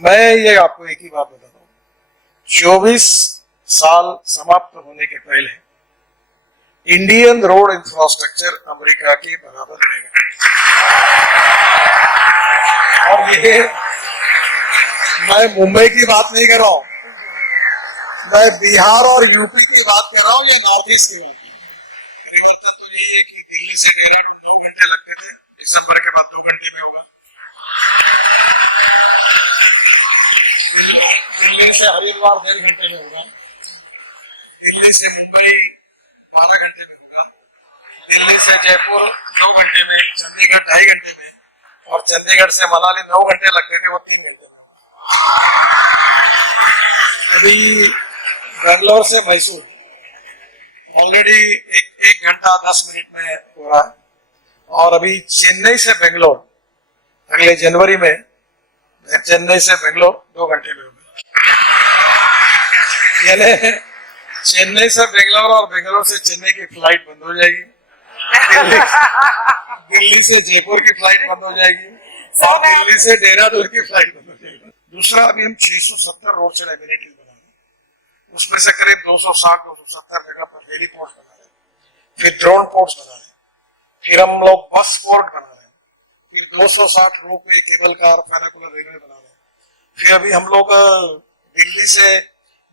मैं ये आपको एक ही बात बताता हूँ, 24 साल समाप्त होने के पहले इंडियन रोड इंफ्रास्ट्रक्चर अमेरिका के बराबर रहेगा। और ये मैं मुंबई की बात नहीं कर रहा हूं, मैं बिहार और यूपी की बात कर रहा हूं या नॉर्थ ईस्ट की बात। परिवर्तन तो यही है कि दिल्ली से देहरादून 2 घंटे लगते थे, दिसंबर के बाद 2 घंटे में होगा। दिल्ली से हरिद्वार 1.5 घंटे में होगा, दिल्ली से मुंबई 12 घंटे में होगा, दिल्ली से जयपुर 2 घंटे में, चंडीगढ़ 2.5 घंटे में, और चंडीगढ़ से मनाली 9 घंटे लगते थे, वो 3 घंटे में। अभी बेंगलोर से मैसूर ऑलरेडी एक घंटा 10 मिनट में हो रहा है, और अभी चेन्नई से बेंगलोर अगले जनवरी में, चेन्नई से बेंगलोर 2 घंटे में होगा। यानी चेन्नई से बेंगलोर और बेंगलोर से चेन्नई की फ्लाइट बंद हो जाएगी, दिल्ली से जयपुर की फ्लाइट बंद हो जाएगी, और दिल्ली से देहरादून की फ्लाइट बंद हो जाएगी। दूसरा, अभी हम 670 रोड से एमिनिटीज बना रहे हैं, उसमें से करीब 260-270 जगह पर हेली पोर्ट बना रहे हैं, फिर ड्रोन पोर्ट्स बना रहे हैं, फिर हम लोग बस पोर्ट बना रहे हैं, फिर 260 रोपवे, केबल कार, फेरिकुलर रेलवे बना रहे हैं, फिर अभी हम लोग दिल्ली से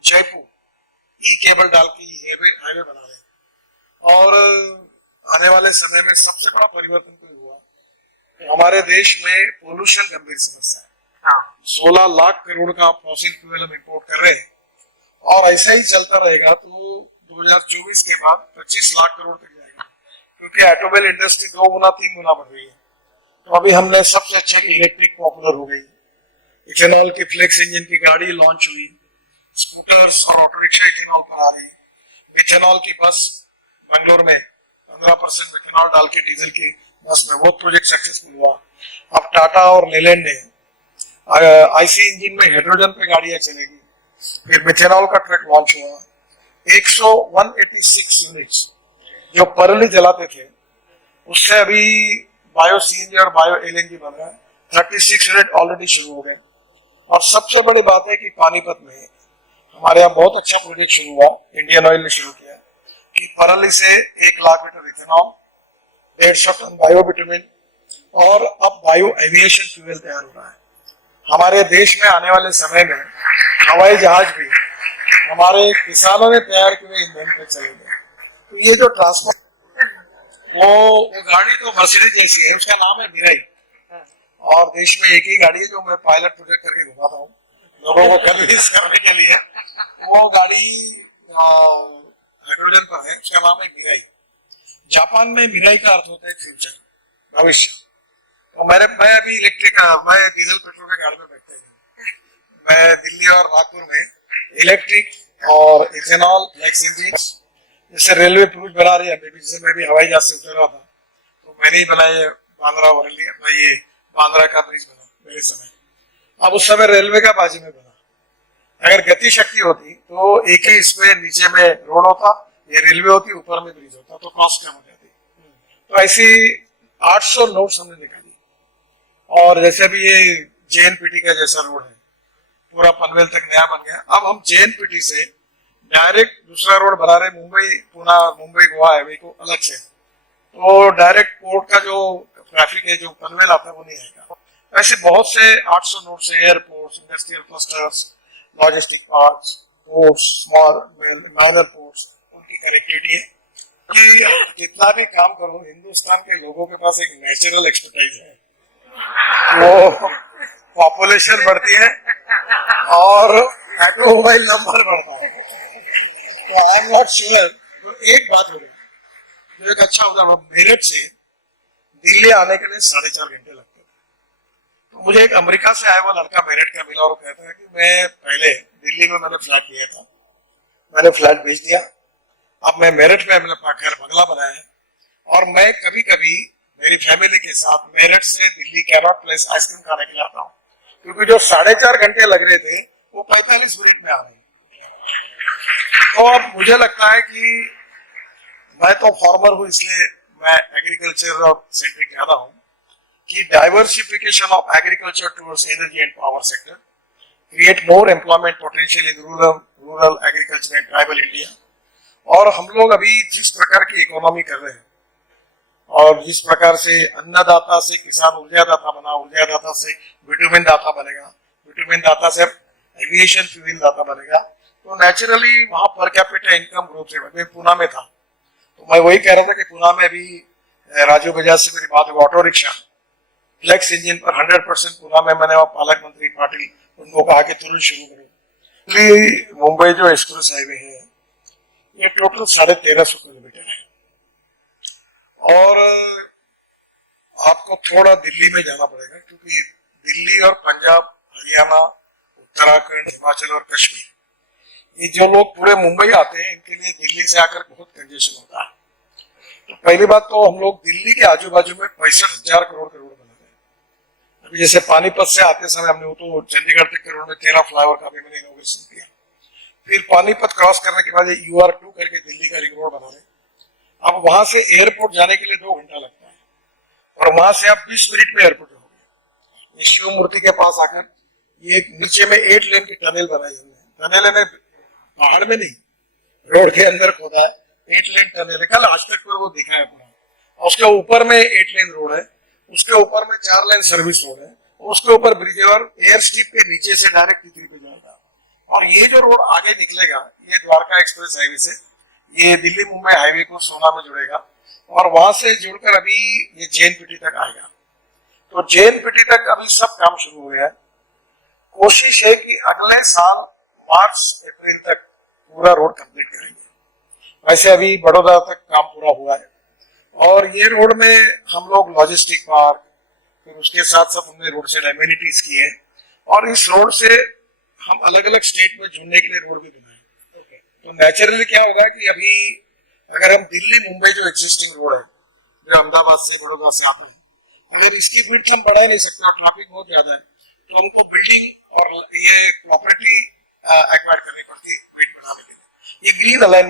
जयपुर ई केबल डाल की हाईवे बना रहे हैं। और आने वाले समय में सबसे बड़ा परिवर्तन कोई हुआ, हमारे देश में पोल्यूशन गंभीर समस्या है। 16 लाख करोड़ का फॉसिल फ्यूल हम इंपोर्ट कर रहे हैं, और ऐसा ही चलता रहेगा तो 2024 के बाद 25 लाख करोड़ तक जाएगा, क्योंकि ऑटोमोबाइल इंडस्ट्री 2 गुना 3 गुना बढ़ रही है। तो अभी हमने सबसे अच्छा इलेक्ट्रिक पॉपुलर हो गई, इथेनॉल की फ्लेक्स इंजन की गाड़ी लॉन्च हुई, स्कूटर्स और ऑटो रिक्शा इथेनॉल पर आ रही, इथेनॉल की बस बेंगलोर में 15% इथेनॉल डाल के डीजल की बस में, वो प्रोजेक्ट सक्सेसफुल हुआ। अब टाटा और लेलैंड ने आईसी इंजन में हाइड्रोजन पे गाड़ियां चलेगी, फिर मिथेनॉल का ट्रक लॉन्च हुआ। 186 यूनिट्स जो परली जलाते थे, उससे अभी बायो सीएनजी और बायो एलएनजी बन रहा है। 36 यूनिट ऑलरेडी शुरू हो गए। और सबसे बड़ी बात है कि पानीपत में हमारे यहाँ बहुत अच्छा प्रोजेक्ट शुरू हुआ, इंडियन ऑयल ने शुरू किया, कि परली से 1 lakh litre ethanol, 150 tonne bio bitumen, और अब बायो एविएशन फ्यूल तैयार हो रहा है। हमारे देश में आने वाले समय में हवाई जहाज भी हमारे किसानों ने तैयार किए ईंधन पे चलेंगे। तो ये जो ट्रांसपोर्ट, वो गाड़ी तो मर्सिडीज जैसी है, उसका नाम है मिराई, और देश में एक ही गाड़ी है जो मैं पायलट प्रोजेक्ट करके घुमाता हूँ लोगों को कन्विंस करने के लिए। वो गाड़ी हाइड्रोजन पर है, उसका नाम है मिराई। जापान में मिराई का अर्थ होता है फ्यूचर, भविष्य। तो मैं अभी मैं डीजल पेट्रोल के गाड़ी में बैठता ही नहीं। मैं दिल्ली और नागपुर में इलेक्ट्रिक और इथेनॉल फ्लेक्स इंजन, जैसे रेलवे ब्रिज बना रही है, जैसे मैं भी हवाई जहाज से उतर रहा था तो मैंने ही बनाया बांद्रा वरली, अपना ये बांद्रा का ब्रिज बना मेरे समय। अब उस समय रेलवे का बाजू में बना, अगर गति शक्ति होती तो एक ही इसमें नीचे में रोड होता, ये रेलवे होती, ऊपर में ब्रिज होता, तो कॉस्ट कम हो जाती। तो ऐसी 800 नोट्स हमने निकाली। और जैसे भी ये जेएनपीटी का जैसा रोड है, पूरा पनवेल तक नया बन गया। अब हम जेएनपीटी से डायरेक्ट दूसरा रोड बना रहे, मुंबई पुणे, मुंबई गोवा हाईवे को अलग से, तो डायरेक्ट पोर्ट का जो ट्रैफिक है जो पनवेल आता है वो नहीं आएगा। ऐसे बहुत से 800 नोड से airports, industrial clusters, logistic parks, ports, small minor ports, उनकी कनेक्टिविटी है कि जितना भी काम करो, हिंदुस्तान के लोगों के पास एक नेचुरल एक्सपर्टाइज है, वो पॉपुलेशन बढ़ती है और ऑटोमोबाइल नंबर बढ़ता है। तो आई एम नॉट श्योर, एक बात हो गई जो एक अच्छा उदाहरण, मेरठ से दिल्ली आने के लिए 4.5 घंटे लगते हैं। तो मुझे एक अमेरिका से आया हुआ लड़का मेरठ का मिला और कहता है कि मैं पहले दिल्ली में मैंने फ्लैट लिया था, मैंने फ्लैट बेच दिया, अब मैं मेरठ में मैंने घर बंगला बनाया है, और मैं कभी कभी मेरी फैमिली के साथ मेरठ से दिल्ली कैनॉट प्लेस आइसक्रीम खाने के लिए आता हूँ, क्योंकि जो 4.5 घंटे लग रहे थे वो 45 मिनट में आ रहे। तो अब मुझे लगता है कि मैं तो फार्मर हूँ, इसलिए मैं एग्रीकल्चर और सेंट्रिक ज्यादा हूँ, कि diversification of agriculture towards energy and power sector create more employment potential in rural agriculture and tribal India. और हम लोग अभी जिस प्रकार की इकोनॉमी कर रहे हैं और जिस प्रकार से अन्नदाता से किसान ऊर्जादाता बना, ऊर्जादाता से विटामिन दाता बनेगा, विटामिन दाता से एविएशन फ्यूल दाता बनेगा, तो नेचुरली वहां per capita income growth rate, मैं पुणे में था तो मैं वही कह रहा था कि पुणे में भी राजू बजाज से मेरी बात हुई, ऑटो रिक्शा फ्लेक्स इंजन पर 100% पुणे में मैंने पालक मंत्री पाटिल उनको कहा कि तुरंत शुरू करो। मुंबई जो एक्सप्रेस हाईवे है ये टोटल 1350 किलोमीटर है और आपको थोड़ा दिल्ली में जाना पड़ेगा क्योंकि दिल्ली और पंजाब, हरियाणा, उत्तराखंड, हिमाचल और कश्मीर, ये जो लोग पूरे मुंबई आते हैं इनके लिए दिल्ली से आकर बहुत कंजेशन होता है। तो पहली बात तो हम लोग दिल्ली के आजू बाजू में 65,000 करोड़ के रोड बना रहे हैं। अभी जैसे पानीपत से आते समय हमने वो तो चंडीगढ़ तक के रोड में 13 फ्लाईओवर का भी मैंने इनोवेशन किया, फिर पानीपत क्रॉस करने के बाद UR2 करके दिल्ली का रिंग रोड बना रहे। अब वहां से एयरपोर्ट जाने के लिए 2 घंटा लगता है और वहां से आप 20 मिनट में एयरपोर्ट रहोगे। ये शिव मूर्ति के पास आकर ये नीचे में 8 लेन की टनल बनाई हमने, टनल है पहाड़ में नहीं, रोड के अंदर खोदा है, 8 लेन टनल है, कल आज तक पर वो दिखा है पूरा। और उसके ऊपर में 8 लेन रोड है, उसके ऊपर में 4 लेन सर्विस रोड है, उसके ऊपर ब्रिज है और एयर स्ट्रिप के नीचे से डायरेक्ट तितली पे जाएगा। और ये जो रोड आगे निकलेगा ये द्वारका एक्सप्रेस हाईवे से ये दिल्ली मुंबई हाईवे को सोना में जुड़ेगा और वहां से जुड़कर अभी ये JNPT तक आएगा। तो JNPT तक अभी सब काम शुरू हो गया है। कोशिश है कि अगले साल मार्च अप्रैल तक पूरा रोड कंप्लीट करेंगे। वैसे अभी बड़ौदा तक काम पूरा हुआ है और ये रोड में हम लोग लॉजिस्टिक पार्क, फिर उसके साथ साथ हमने रोड से एमिनिटीज किए और इस रोड से हम अलग अलग स्टेट में जुड़ने के लिए रोड भी बनाए। तो नेचुरली क्या होगा कि अभी अगर हम दिल्ली मुंबई जो एग्जिस्टिंग रोड है जो अहमदाबाद से बड़ौदा से आता है, अगर इसकी विड्थ हम बढ़ा नहीं सकते और ट्रैफिक बहुत ज्यादा है तो हमको बिल्डिंग और ये प्रॉपर्टी एक्वायर करनी पड़ती है वेट बढ़ाने के लिए। ये ग्रीन अलाइनमेंट